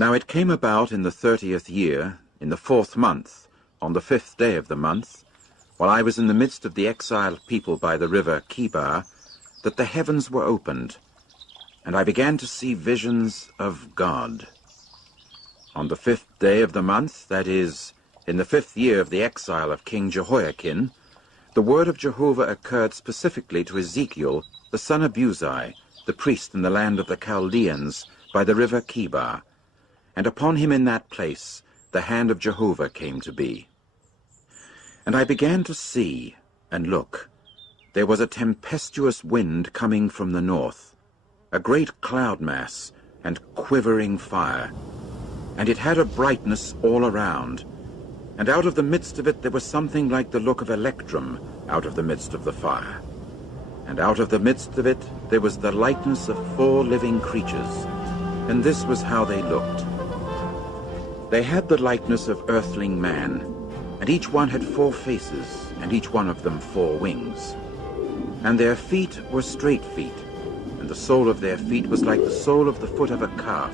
Now it came about in the 30th year, in the 4th month, on the 5th day of the month, while I was in the midst of the exiled people by the river Chebar, that the heavens were opened, and I began to see visions of God. On the 5th day of the month, that is, in the 5th year of the exile of King Jehoiakim, the word of Jehovah occurred specifically to Ezekiel, the son of Buzi, the priest in the land of the Chaldeans, by the river Chebar, and upon him in that place the hand of Jehovah came to be. And I began to see, and look, there was a tempestuous wind coming from the north, a great cloud mass and quivering fire, and it had a brightness all around, and out of the midst of it there was something like the look of electrum out of the midst of the fire. And out of the midst of it there was the likeness of 4 living creatures, and this was how they looked. They had the likeness of earthling man, and each one had 4 faces, and each one of them 4 wings. And their feet were straight feet, and the sole of their feet was like the sole of the foot of a calf,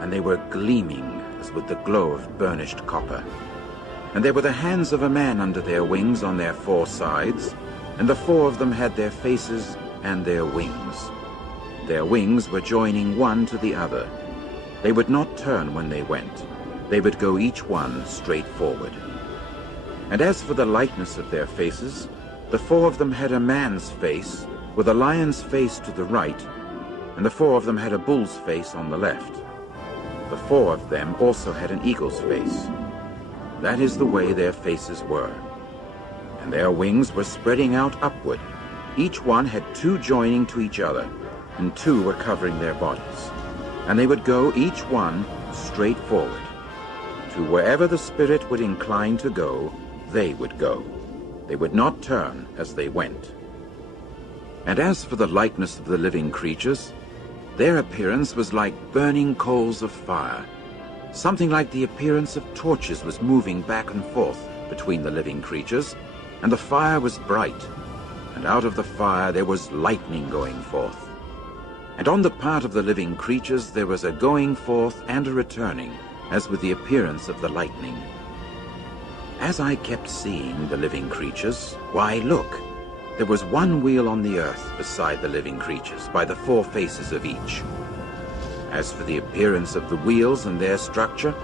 and they were gleaming as with the glow of burnished copper. And there were the hands of a man under their wings on their 4 sides, and the 4 of them had their faces and their wings. Their wings were joining one to the other. They would not turn when they went. They would go each one straight forward. And as for the likeness of their faces, the 4 of them had a man's face, with a lion's face to the right, and the 4 of them had a bull's face on the left. The 4 of them also had an eagle's face. That is the way their faces were. And their wings were spreading out upward. Each one had 2 joining to each other, and 2 were covering their bodies. And they would go each one straight forward. To wherever the Spirit would incline to go, they would go. They would not turn as they went. And as for the likeness of the living creatures, their appearance was like burning coals of fire. Something like the appearance of torches was moving back and forth between the living creatures, and the fire was bright, and out of the fire there was lightning going forth. And on the part of the living creatures there was a going forth and a returning, as with the appearance of the lightning. As I kept seeing the living creatures, why, look, there was one wheel on the earth beside the living creatures, by the 4 faces of each. As for the appearance of the wheels and their structure,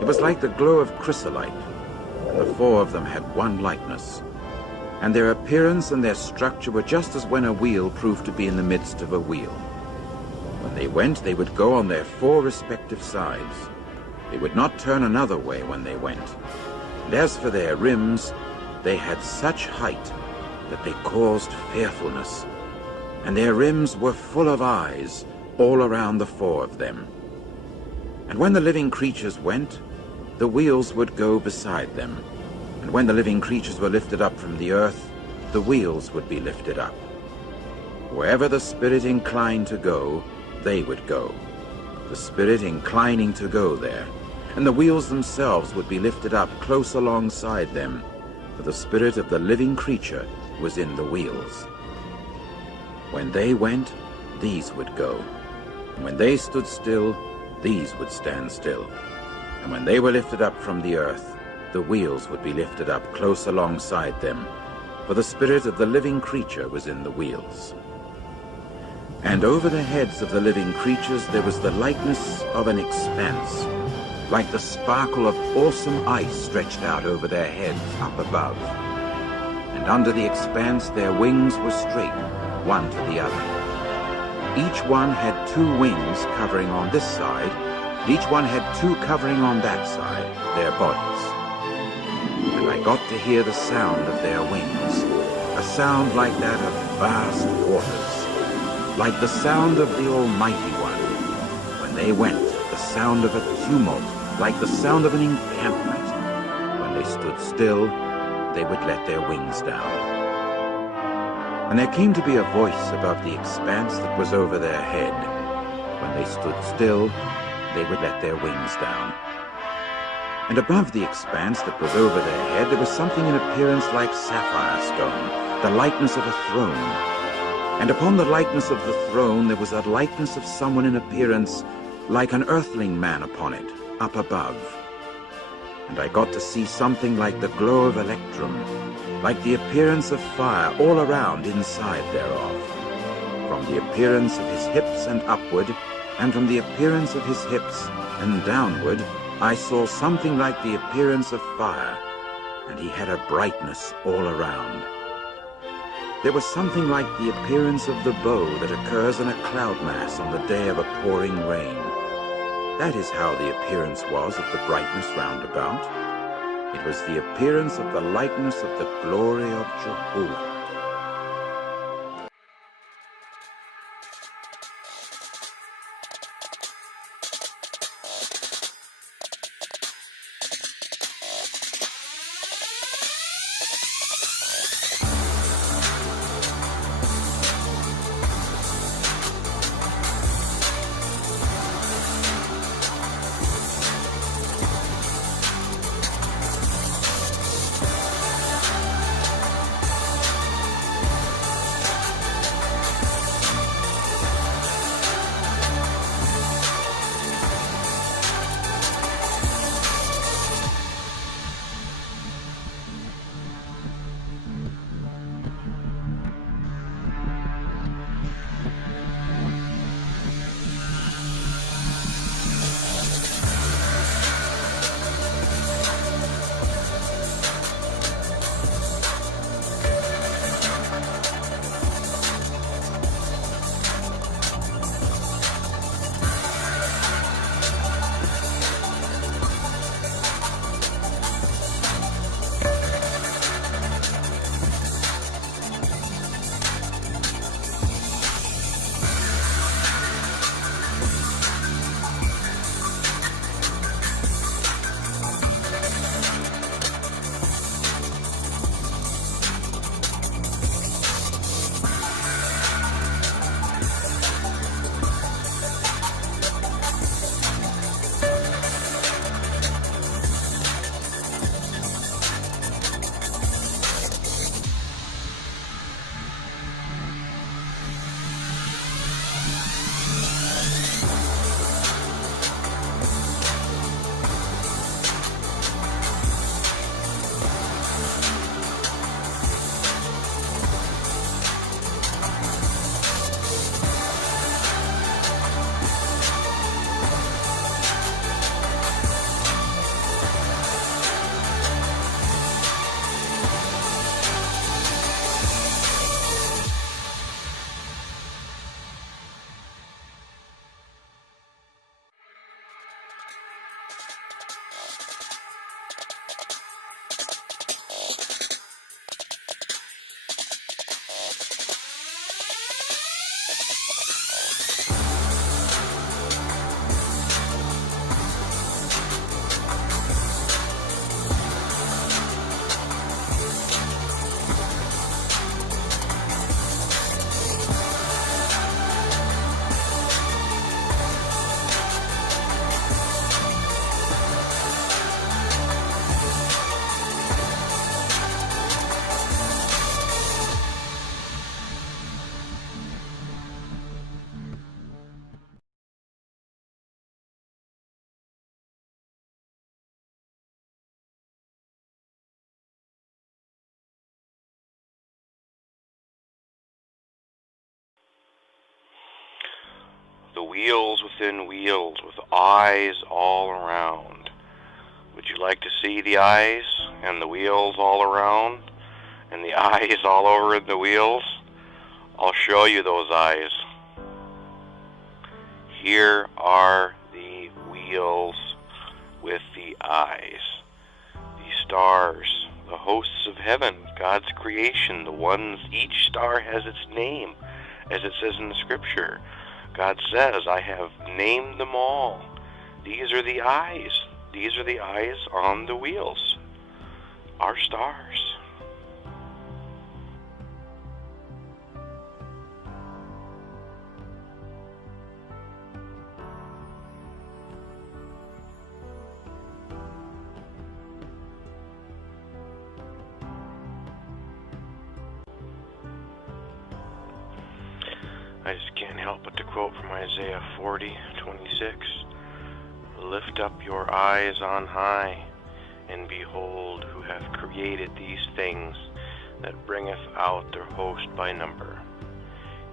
it was like the glow of chrysolite, and the 4 of them had one likeness. And their appearance and their structure were just as when a wheel proved to be in the midst of a wheel. When they went, they would go on their 4 respective sides. They would not turn another way when they went. And as for their rims, they had such height that they caused fearfulness. And their rims were full of eyes all around the 4 of them. And when the living creatures went, the wheels would go beside them. And when the living creatures were lifted up from the earth, the wheels would be lifted up. Wherever the Spirit inclined to go, they would go, the Spirit inclining to go there. And the wheels themselves would be lifted up close alongside them, for the spirit of the living creature was in the wheels. When they went, these would go. And when they stood still, these would stand still. And when they were lifted up from the earth, the wheels would be lifted up close alongside them, for the spirit of the living creature was in the wheels. And over the heads of the living creatures there was the likeness of an expanse, like the sparkle of awesome ice stretched out over their heads up above. And under the expanse their wings were straight, one to the other. Each one had 2 wings covering on this side, and each one had 2 covering on that side, their bodies. And I got to hear the sound of their wings, a sound like that of vast waters, like the sound of the Almighty One. When they went, the sound of a tumult, like the sound of an encampment. When they stood still, they would let their wings down. And there came to be a voice above the expanse that was over their head. When they stood still, they would let their wings down. And above the expanse that was over their head, there was something in appearance like sapphire stone, the likeness of a throne. And upon the likeness of the throne there was a likeness of someone in appearance like an earthling man upon it, up above. And I got to see something like the glow of electrum, like the appearance of fire all around inside thereof. From the appearance of his hips and upward, and from the appearance of his hips and downward, I saw something like the appearance of fire, and he had a brightness all around. There was something like the appearance of the bow that occurs in a cloud mass on the day of a pouring rain. That is how the appearance was of the brightness round about. It was the appearance of the likeness of the glory of Jehovah. The wheels within wheels with eyes all around. Would you like to see the eyes and the wheels all around and the eyes all over the wheels? I'll show you those eyes. Here are the wheels with the eyes. The stars, the hosts of heaven, God's creation, the ones, each star has its name, as it says in the scripture. God says, I have named them all. These are the eyes. These are the eyes on the wheels. Our stars. I just can't help but to quote from Isaiah 40:26. Lift up your eyes on high, and behold who hath created these things, that bringeth out their host by number.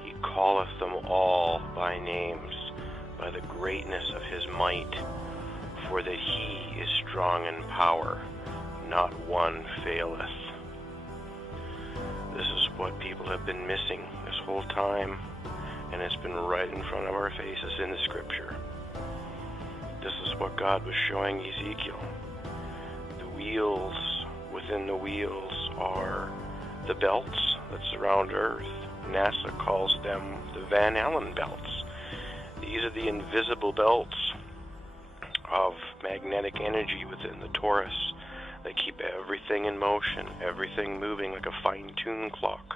He calleth them all by names, by the greatness of his might, for that he is strong in power, not one faileth. This is what people have been missing this whole time, and it's been right in front of our faces in the scripture. This is what God was showing Ezekiel. The wheels within the wheels are the belts that surround Earth. NASA calls them the Van Allen belts. These are the invisible belts of magnetic energy within the torus. They keep everything in motion, everything moving like a fine-tuned clock.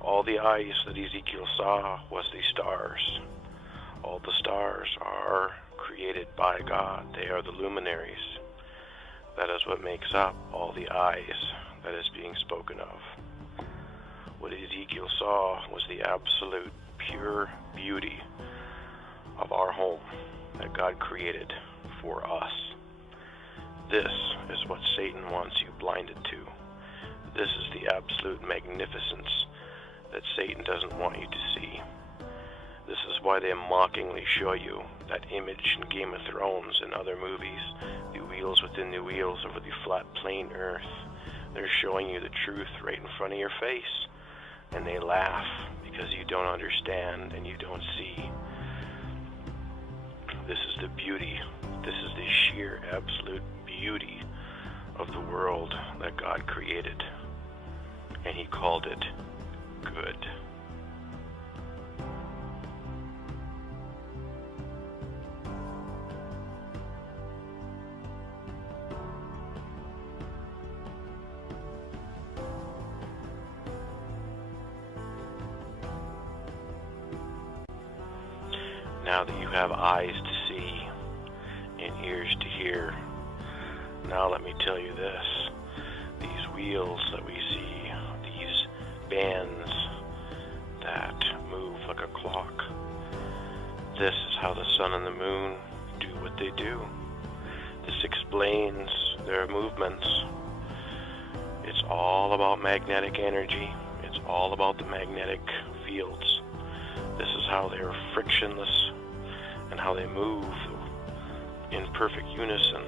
All the eyes that Ezekiel saw was the stars. All the stars are created by God. They are the luminaries. That is what makes up all the eyes that is being spoken of. What Ezekiel saw was the absolute pure beauty of our home that God created for us. This is what Satan wants you blinded to. This is the absolute magnificence that Satan doesn't want you to see. This is why they mockingly show you that image in Game of Thrones and other movies, the wheels within the wheels over the flat plain earth. They're showing you the truth right in front of your face, and they laugh because you don't understand and you don't see. This is the beauty. This is the sheer absolute beauty of the world that God created, and he called it good. Now that you have eyes to see and ears to hear, now let me tell you this. These wheels that we see, these bands that move like a clock, this is how the sun and the moon do what they do. This explains their movements. It's all about magnetic energy. It's all about the magnetic fields. This is how they are frictionless and how they move in perfect unison.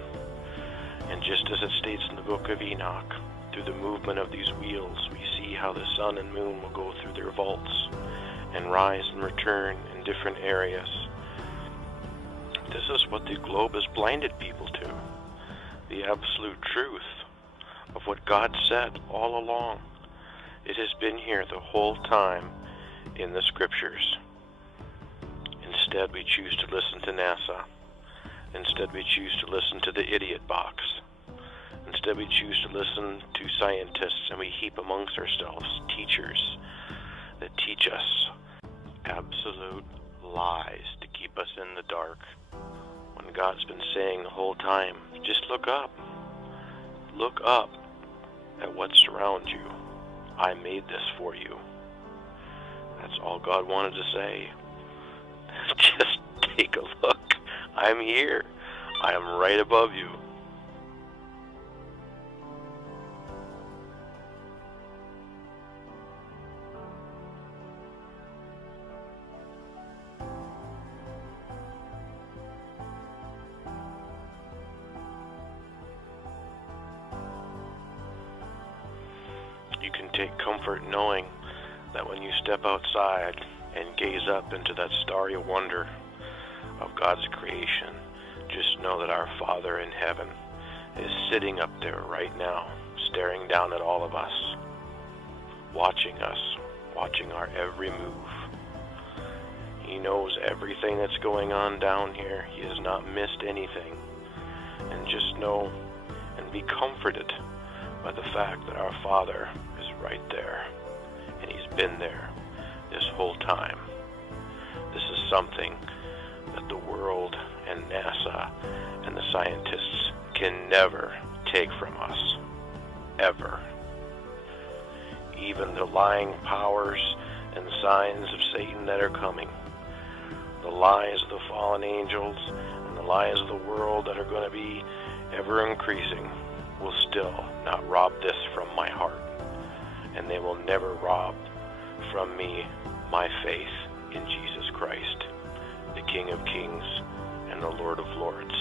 And just as it states in the book of Enoch, through the movement of these wheels, we see how the sun and moon will go through their vaults and rise and return in different areas. This is what the globe has blinded people to, the absolute truth of what God said all along. It has been here the whole time in the scriptures. Instead, we choose to listen to NASA. Instead, we choose to listen to the idiot box. Instead, we choose to listen to scientists, and we heap amongst ourselves teachers that teach us absolute lies to keep us in the dark. When God's been saying the whole time, just look up. Look up at what surrounds you. I made this for you. That's all God wanted to say. Just take a look. I'm here. I am right above you. You can take comfort knowing that when you step outside and gaze up into that starry wonder of God's creation, just know that our Father in heaven is sitting up there right now, staring down at all of us, watching our every move. He knows everything that's going on down here. He has not missed anything. And just know and be comforted by the fact that our Father is right there, and he's been there this whole time. This is something that the world and NASA and the scientists can never take from us, ever. Even the lying powers and signs of Satan that are coming, the lies of the fallen angels and the lies of the world that are going to be ever increasing will still not rob this from my heart. And they will never rob from me my faith in Jesus Christ, the King of Kings and the Lord of Lords.